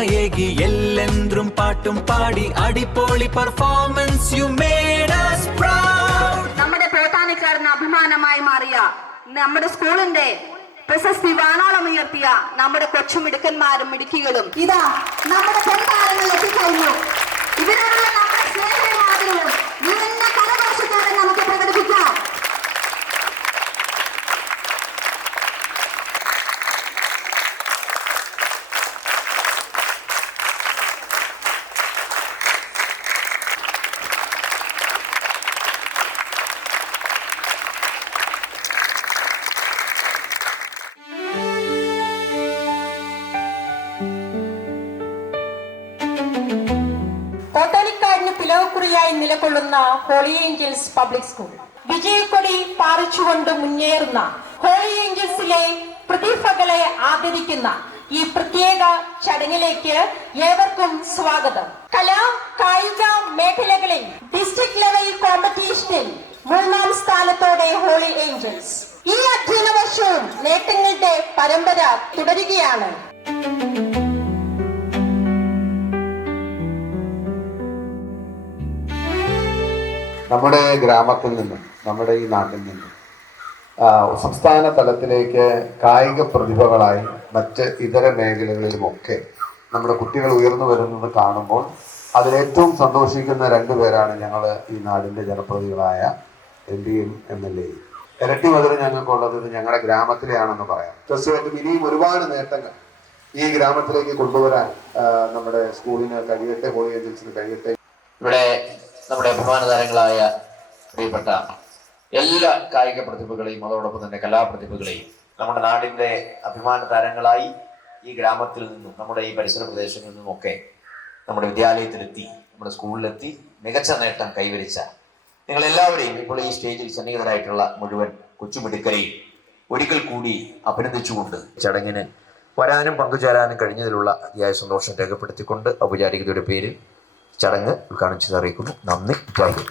ഓർമ്മയേകി എല്ലെന്തും പാട്ടും പാടി അടിപൊളി performance you made us proud. നമ്മുടെ പോത്താനിക്കാരന് അഭിമാനമായി മാറിയ നമ്മുടെ സ്കൂളിന്റെ പ്രശസ്തി വാനോളം ഉയർത്തിയ നമ്മുടെ കൊച്ചുമിടുക്കന്മാരും മിടുക്കികളും ഇതാ നമ്മുടെ പൊൻതാരങ്ങളിൽ എത്തിക്കഴിഞ്ഞു. ഇവരോടുള്ള നമ്മുടെ സ്നേഹവും ആദരവും നിറഞ്ഞ കരഘോഷത്തോടെ നമുക്ക് പ്രകടിപ്പിക്കാം. കോട്ടാലിക്കാടിന് പിലവക്കുറിയായി നിലകൊള്ളുന്ന ഹോളി ഏഞ്ചൽസ് പബ്ലിക് സ്കൂൾ വിജയക്കൊടി പാറിച്ചുകൊണ്ട് മുന്നേറുന്ന ഹോളി ഏഞ്ചൽസിലെ പ്രതിഭകളെ ആദരിക്കുന്ന ഈ പ്രത്യേക ചടങ്ങിലേക്ക് ഏവർക്കും സ്വാഗതം. കലാ കായിക മേഖലകളിൽ ഡിസ്ട്രിക്ട് ലെവൽ കോമ്പറ്റീഷനിൽ 3ാം സ്ഥാനത്തോടെ ഹോളി ഏഞ്ചൽസ് ഈ അധ്യയന വർഷവും നേട്ടങ്ങളുടെ പരമ്പര തുടരുകയാണ്. നമ്മുടെ ഗ്രാമത്തിൽ നിന്നും നമ്മുടെ ഈ നാട്ടിൽ നിന്നും സംസ്ഥാന തലത്തിലേക്ക് കായിക പ്രതിഭകളായി മറ്റ് ഇതര മേഖലകളിലുമൊക്കെ നമ്മുടെ കുട്ടികൾ ഉയർന്നു വരുന്നത് കാണുമ്പോൾ അതിലേറ്റവും സന്തോഷിക്കുന്ന 2 പേരാണ് ഞങ്ങൾ ഈ നാടിൻ്റെ ജനപ്രതിനിധികളായ എംപിയും MLAയും. ഇരട്ടി മധുരം ഞങ്ങൾക്കുള്ളത് ഇത് ഞങ്ങളുടെ ഗ്രാമത്തിലെയാണെന്ന് പറയാം. തീർച്ചയായിട്ടും ഇനിയും ഒരുപാട് നേട്ടങ്ങൾ ഈ ഗ്രാമത്തിലേക്ക് കൊണ്ടുവരാൻ നമ്മുടെ സ്കൂളിന് കഴിയട്ടെ, ഹോളി ഏഞ്ചൽസിന് കഴിയട്ടെ. ഇവിടെ നമ്മുടെ അഭിമാന താരങ്ങളായ പ്രിയപ്പെട്ട എല്ലാ കായിക പ്രതിഭകളെയും അതോടൊപ്പം തന്നെ കലാപ്രതിഭകളെയും നമ്മുടെ നാടിൻ്റെ അഭിമാന താരങ്ങളായി ഈ ഗ്രാമത്തിൽ നിന്നും നമ്മുടെ ഈ പരിസര പ്രദേശങ്ങളിൽ നിന്നുമൊക്കെ നമ്മുടെ വിദ്യാലയത്തിലെത്തി, നമ്മുടെ സ്കൂളിലെത്തി മികച്ച നേട്ടം കൈവരിച്ച നിങ്ങളെല്ലാവരെയും ഇപ്പോൾ ഈ സ്റ്റേജിൽ സന്നിഹിതരായിട്ടുള്ള മുഴുവൻ കൊച്ചുമിടുക്കരെയും ഒരിക്കൽ കൂടി അഭിനന്ദിച്ചുകൊണ്ട് ചടങ്ങിന് വരാനും പങ്കുചേരാനും കഴിഞ്ഞതിലുള്ള അതിയായ സന്തോഷം രേഖപ്പെടുത്തിക്കൊണ്ട് ഔപചാരികതയുടെ പേരിൽ ചടങ്ങ് ഉദ്ഘാടനം ചെയ്ത് അറിയിക്കുന്നു. നന്ദി. ജയ് ഹിന്ദ്.